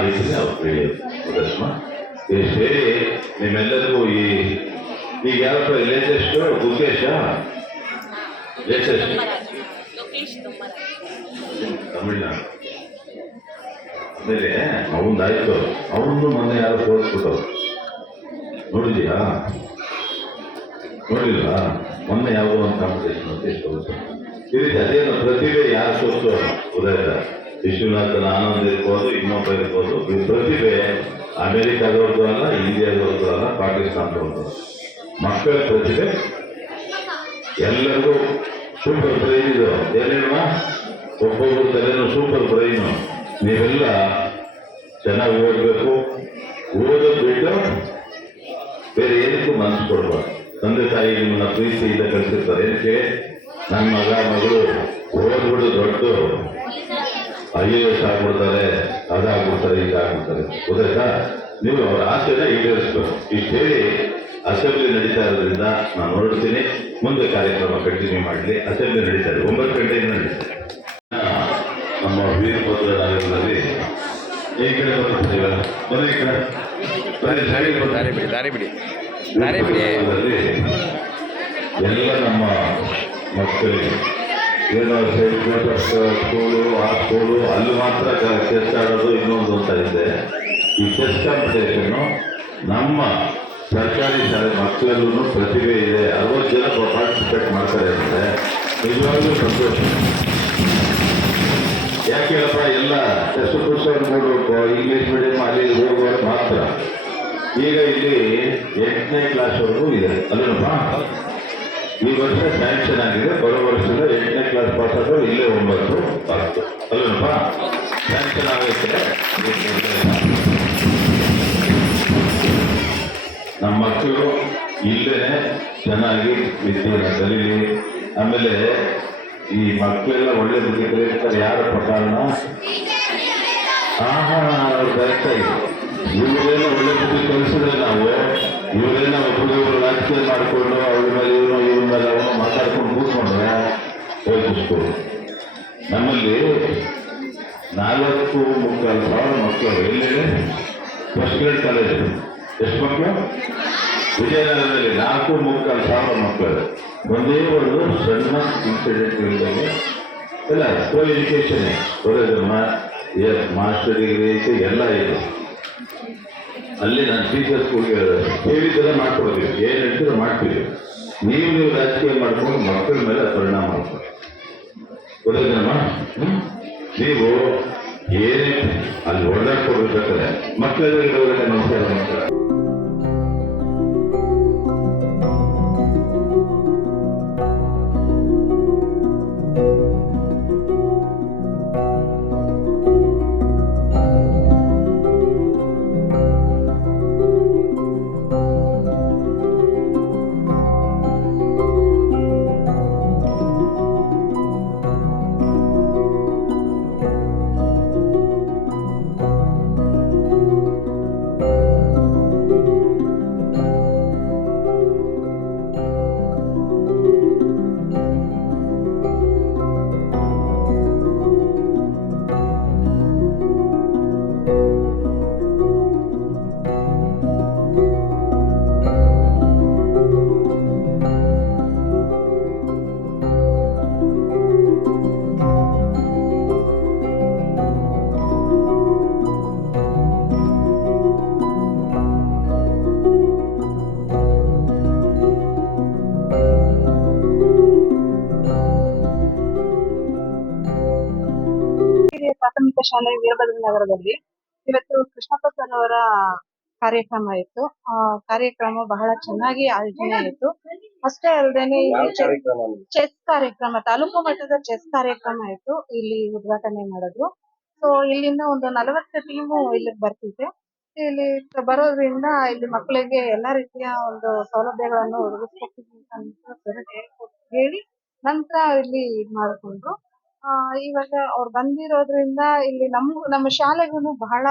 ಆ ಅವ್ರು ಬೆಳೆಯೋದು? ಈ ಸೇರಿ ನಿಮ್ಮೆಲ್ಲರಿಗೂ ಈ, ಈಗ ಯಾವ ಲೇಟೆಸ್ಟ್ ಗುಕೇಶ ಆಮೇಲೆ ಅವನದಾಯ್ತು ಅವನು ಮೊನ್ನೆ ಯಾರು ತೋರಿಸ್ಬಿಟ್ಟು ನೋಡಿದ್ಯಾ ನೋಡಿಲ್ಲ ಮೊನ್ನೆ ಯಾವುದೋ ಒಂದು ಕಾಂಪಿಟೇಷನ್ ಅಂತ ತೋರಿಸು ಈ ರೀತಿ ಅದೇನು ಪ್ರತಿಭೆ ಯಾರು ತೋರಿಸೋ ಉದಯ ವಿಶ್ವನಾಥನ ಆನಂದ್ ಇರ್ಬೋದು ಇನ್ನೊಬ್ಬ ಇರ್ಬೋದು ಈ ಪ್ರತಿಭೆ ಅಮೆರಿಕಾದವ್ರದ್ದು ಅಲ್ಲ ಇಂಡಿಯಾದವ್ರದ್ದು ಅಲ್ಲ ಪಾಕಿಸ್ತಾನದವ್ರದ್ದು. ಮಕ್ಕಳ ಪ್ರತಿಭೆ. ಎಲ್ಲರಿಗೂ ಸೂಪರ್ ಬ್ರೈನ್ ಇದು. ಏನೇನುವ ಒಬ್ಬೊಬ್ಬರು ತಲೆನೂ ಸೂಪರ್ ಬ್ರೈನು ನೀವೆಲ್ಲ ಚೆನ್ನಾಗಿ ಓದಬೇಕು. ಓದೋದು ಬಿಟ್ಟು ಬೇರೆ ಏನಕ್ಕೂ ಮನಸ್ಸು ಕೊಡಬಾರ್ದು. ತಂದೆ ತಾಯಿ ನಿಮ್ಮನ್ನ ಪ್ರೀತಿಯಿಂದ ಕಳಿಸಿರ್ತಾರೆ. ಏನಕ್ಕೆ? ನನ್ನ ಮಗ, ಮಗಳು ಓದ್ಬಿಡು ದೊಡ್ಡ ಐ ಎ ಎಸ್ ಆಗ್ಬಿಡ್ತಾರೆ ಅದಾಗ್ಬಿಡ್ತಾರೆ ಇದಾಗ್ಬಿಡ್ತಾರೆ. ಗೊತ್ತಾಯ್ತಾ? ನೀವು ಅವರ ಆಸೆನ ಈಡೇರಿಸ್ಬೇಕು. ಇಷ್ಟು ಹೇಳಿ ಅಸೆಂಬ್ಲಿ ನಡೀತಾ ಇರೋದ್ರಿಂದ ನಾನು ಹೊರಡ್ತೀನಿ. ಮುಂದೆ ಕಾರ್ಯಕ್ರಮ ಕಂಟಿನ್ಯೂ ಮಾಡಲಿ. ಅಸೆಂಬ್ಲಿ ನಡೀತಾ ಇದೆ. ಒಂಬತ್ತು ಗಂಟೆಯಿಂದ ನಡೀತಾರೆ ನಮ್ಮ ವೀರಭದ್ರ ನಗರದಲ್ಲಿ ಈ ಕಡೆ ಬರ್ತೀವಲ್ಲ ಬನ್ನಿ ಈ ಕಡೆ. ಬನ್ನಿ. ಸೈಡಿಗೆ ದಾರಿ ಬಿಡಿ ದಾರಿ ಬಿಡಿ. ದಾರಿ ಬಿಡಿ. ನಗರದಲ್ಲಿ ಎಲ್ಲ ನಮ್ಮ ಮಕ್ಕಳಿಗೆ ಏನೋ ಪೇಪರ್ಸ್ ಸ್ಕೂಲು ಆ ಸ್ಕೂಲು ಅಲ್ಲಿ ಮಾತ್ರ ಟೆಸ್ಟ್ ಆಡೋದು ಇನ್ನೊಂದು ಅಂತ ಇದೆ. ಈ ಟೆಸ್ಟ್ ಕಾಂಪಿಟೇಷನ್ನು ನಮ್ಮ ಸರ್ಕಾರಿ ಶಾಲೆ ಮಕ್ಕಳಲ್ಲೂ ಪ್ರತಿಭೆ ಇದೆ. ಅರವತ್ತು ಜನ ಪಾರ್ಟಿಸಿಪೇಟ್ ಮಾಡ್ತಾರೆ ಅಂದರೆ ನಿಜವಾಗ್ಲೂ ಸಂತೋಷ. ಯಾಕೆ ಹೇಳಪ್ಪ, ಎಲ್ಲ ಟೆಸ್ಟ್ ಪುಸ್ತಕ ನೋಡಬೇಕು. ಇಂಗ್ಲೀಷ್ ಮೀಡಿಯಂ ಅಲ್ಲಿ ಹೋಗುವಾಗ ಮಾತ್ರ. ಈಗ ಇಲ್ಲಿ ಎಂಟನೇ ಕ್ಲಾಸ್ವರೆಗೂ ಇದೆ ಅಲ್ಲೇನಪ್ಪ? ಈ ವರ್ಷ ಸ್ಯಾಂಕ್ಷನ್ ಆಗಿದೆ. ಬರೋ ವರ್ಷದ ಎಂಟನೇ ಕ್ಲಾಸ್ ಪಾಸ್ ಆದ್ರೆ ಇಲ್ಲೇ ಒಂಬತ್ತು. ಹತ್ತು ಅಲ್ಲಪ್ಪ ಸ್ಯಾಂಕ್ಷನ್ ಆಗುತ್ತೆ. ನಮ್ಮ ಮಕ್ಕಳು ಇಲ್ಲೇ ಚೆನ್ನಾಗಿ ವಿದ್ಯೆಯನ್ನು ಕಲೀಲಿ. ಆಮೇಲೆ ಈ ಮಕ್ಕಳೆಲ್ಲ ಒಳ್ಳೆ ಬುದ್ಧಿ ಕಲಿತಾರೆ ಯಾರ ಪ್ರಕಾರನ? ಆಹಾ, ಅವ್ರು ಬರ್ತಾ ಇದೆ ಇವರೇನೋ ಒಳ್ಳೆ ಕಲಿಸಿದ್ರೆ ನಾವು ಇವರೇನೋ ಒಬ್ಬರು ರಾಜಕೀಯ ಮಾಡಿಕೊಂಡು ಅವ್ರ ಮೇಲೆ ಮೇಲೆ ಅವನು ಮಾತಾಡ್ಕೊಂಡು ಕೂತ್ಕೊಂಡ್ರೆ ಹೋಗಿಸ್ಬೋದು ನಮ್ಮಲ್ಲಿ ನಾಲ್ಕು ಮುಕ್ಕಾಲು ಸಾವಿರ ಮಕ್ಕಳು ಎಲ್ಲಿ ಫಸ್ಟ್ ಗ್ರೇಡ್ ಕಾಲೇಜ್ ಎಷ್ಟು ಮಕ್ಕಳು? ವಿಜಯನಗರದಲ್ಲಿ ನಾಲ್ಕು ಮುಕ್ಕಾಲು ಸಾವಿರ ಮಕ್ಕಳು. ಒಂದೇ ಒಂದು ಸಣ್ಣ ಇನ್ಸಿಡೆಂಟ್ ಇಲ್ಲದೆ ಇಲ್ಲ ಸ್ಕೂಲ್ ಎಜುಕೇಶನ್ ಬರೋದಮ್ಮ ಮಾಸ್ಟರ್ ಡಿಗ್ರಿ ಐತೆ, ಎಲ್ಲ ಇದೆ. ಅಲ್ಲಿ ನಾನು ಟೀಚರ್ ಸ್ಕೂಲ್ಗೆ ಹೇಳಿದ್ದೆಲ್ಲ ಮಾಡ್ಕೊಡ್ತೀವಿ. ಏನು ಹೇಳ್ತೀರೋ ಮಾಡ್ತೀವಿ. ನೀವು ನೀವು ರಾಜಕೀಯ ಮಾಡ್ಕೊಂಡು ಮಕ್ಕಳ ಮೇಲೆ ಪರಿಣಾಮ ಮಾಡ್ತಾರೆ ಗೊತ್ತಾಯ್ತೇನಮ್ಮ? ಹ್ಮ್? ನೀವು ಏನೇ ಅಲ್ಲಿ ಓಡಾಡ್ಕೊಡ್ಬೇಕಾದ್ರೆ ಮಕ್ಕಳಿಗೆ ನಮಸ್ಕಾರ ನಮಸ್ಕಾರ ಹಿರಿಯ ಶಾಲೆ ವೀರಭದ್ರ ನಗರದಲ್ಲಿ ಇವತ್ತು ಕೃಷ್ಣಪ್ಪ ಸರ್ ಅವರ ಕಾರ್ಯಕ್ರಮ ಇತ್ತು. ಆ ಕಾರ್ಯಕ್ರಮ ಬಹಳ ಚೆನ್ನಾಗಿ ಆಯೋಜನೆ ಆಯಿತು. ಅಷ್ಟೇ ಅಲ್ಲದೇನೆ ಚೆಸ್ ಕಾರ್ಯಕ್ರಮ ತಾಲೂಕು ಮಟ್ಟದ ಚೆಸ್ ಕಾರ್ಯಕ್ರಮ ಇತ್ತು ಇಲ್ಲಿ ಉದ್ಘಾಟನೆ ಮಾಡಿದ್ರು. ಸೊ ಇಲ್ಲಿಂದ ಒಂದು ನಲವತ್ತು ಟೀಮು ಇಲ್ಲಿ ಬರ್ತಿದೆ. ಇಲ್ಲಿ ಬರೋದ್ರಿಂದ ಇಲ್ಲಿ ಮಕ್ಕಳಿಗೆ ಎಲ್ಲಾ ರೀತಿಯ ಒಂದು ಸೌಲಭ್ಯಗಳನ್ನು ಒದಗಿಸ್ಕೊಡ್ತೀವಿ ಅಂತ ಹೇಳಿ ನಂತರ ಇಲ್ಲಿ ಇದ್ ಮಾಡ್ಕೊಂಡ್ರು. ಆ, ಇವಾಗ ಅವ್ರು ಬಂದಿರೋದ್ರಿಂದ ಇಲ್ಲಿ ನಮ್, ನಮ್ಮ ಶಾಲೆಗೂ ಬಹಳ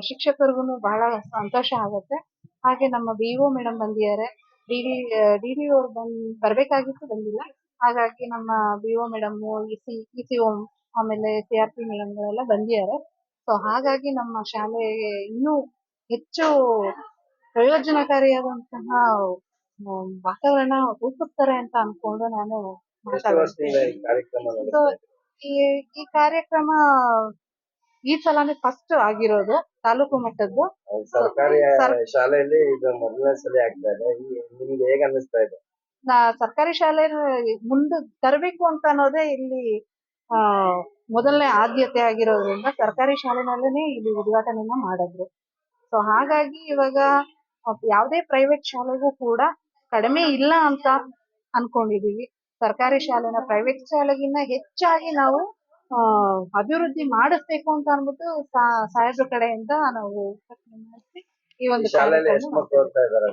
ಶಿಕ್ಷಕರಿಗೂ ಬಹಳ ಸಂತೋಷ ಆಗುತ್ತೆ. ಹಾಗೆ ನಮ್ಮ ಬಿ ಒ ಮೇಡಮ್ ಬಂದಿದ್ದಾರೆ. ಡಿ ಡಿ ಡಿ ಡಿ ಅವ್ರು ಬಂದ್, ಬರ್ಬೇಕಾಗಿತ್ತು ಬಂದಿಲ್ಲ. ಹಾಗಾಗಿ ನಮ್ಮ B O madam E C E ಆಮೇಲೆ ಸಿ ಆರ್ ಪಿ ಮೇಡಮ್ಗಳೆಲ್ಲ ಬಂದಿದ್ದಾರೆ. ಸೊ ಹಾಗಾಗಿ ನಮ್ಮ ಶಾಲೆಗೆ ಇನ್ನೂ ಹೆಚ್ಚು ಪ್ರಯೋಜನಕಾರಿಯಾದಂತಹ ವಾತಾವರಣ ರೂಪಿಸ್ತಾರೆ ಅಂತ ಅನ್ಕೊಂಡು ನಾನು ಈ ಕಾರ್ಯಕ್ರಮ? ಈ ಈ ಕಾರ್ಯಕ್ರಮ ಈ ಸಲನೇ ಫಸ್ಟ್ ಆಗಿರೋದು ತಾಲೂಕು ಮಟ್ಟದ್ದು. ಸರ್ಕಾರಿ ಸರ್- ಶಾಲೆಯಲ್ಲಿ ಇದು ಮೊದಲನೇ ಸಲ ಆಗ್ತಾ ಇದೆ. ನಿಮ್ಗೆ ಹೇಗೆ ಅನ್ನಿಸ್ತಾ ಇದೆ? ನಾ ಸರ್ಕಾರಿ ಶಾಲೆ ಮುಂದೆ ತರಬೇಕು ಅಂತ ಅನ್ನೋದೇ ಇಲ್ಲಿ ಆ ಮೊದಲನೇ ಆದ್ಯತೆ ಆಗಿರೋದ್ರಿಂದ ಸರ್ಕಾರಿ ಶಾಲೆನಲ್ಲೇ ಇಲ್ಲಿ ಉದ್ಘಾಟನೆನ ಮಾಡಿದ್ರು. ಸೊ ಹಾಗಾಗಿ ಇವಾಗ ಯಾವುದೇ ಪ್ರೈವೇಟ್ ಶಾಲೆಗೂ ಕೂಡ ಕಡಿಮೆ ಇಲ್ಲ ಅಂತ ಅನ್ಕೊಂಡಿದೀವಿ. ಸರ್ಕಾರಿ ಶಾಲೆನ ಪ್ರೈವೇಟ್ ಶಾಲೆಗಿನ್ನ ಹೆಚ್ಚಾಗಿ ನಾವು ಅಭಿವೃದ್ಧಿ ಮಾಡಿಸ್ಬೇಕು ಅಂತ ಅನ್ಬಿಟ್ಟು ಸಾಹೇಬ್ರ ಕಡೆಯಿಂದ ನಾವು ಈ ಒಂದು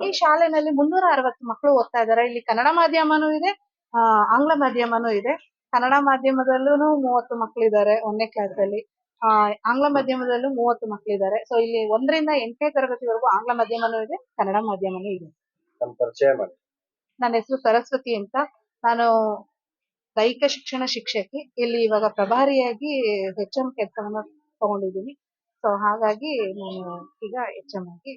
ಈ ಶಾಲೆನಲ್ಲಿ ಮುನ್ನೂರ ಅರವತ್ತು ಮಕ್ಕಳು ಓದ್ತಾ ಇದಾರೆ ಇಲ್ಲಿ ಕನ್ನಡ ಮಾಧ್ಯಮನೂ ಇದೆ ಆ, ಆಂಗ್ಲ ಮಾಧ್ಯಮನೂ ಇದೆ. ಕನ್ನಡ ಮಾಧ್ಯಮದಲ್ಲೂ ಮೂವತ್ತು ಮಕ್ಕಳಿದ್ದಾರೆ ಒಂದನೇ ಕ್ಲಾಸ್ ಅಲ್ಲಿ. ಆ, ಆಂಗ್ಲ ಮಾಧ್ಯಮದಲ್ಲೂ ಮೂವತ್ತು ಮಕ್ಕಳಿದ್ದಾರೆ ಸೊ ಇಲ್ಲಿ ಒಂದರಿಂದ ಎಂಟನೇ ತರಗತಿವರೆಗೂ ಆಂಗ್ಲ ಮಾಧ್ಯಮನೂ ಇದೆ ಕನ್ನಡ ಮಾಧ್ಯಮನೂ ಇದೆ. ನನ್ನ ಹೆಸರು ಸರಸ್ವತಿ ಅಂತ. ನಾನು ದೈಹಿಕ ಶಿಕ್ಷಣ ಶಿಕ್ಷಕಿ ಇಲ್ಲಿ ಇವಾಗ ಪ್ರಭಾರಿಯಾಗಿ ಎಚ್ ಎಂ ಕೆಲಸವನ್ನು ತಗೊಂಡಿದ್ದೀನಿ ಸೊ ಹಾಗಾಗಿ ನಾನು ಈಗ ಎಚ್ ಎಂ ಆಗಿ.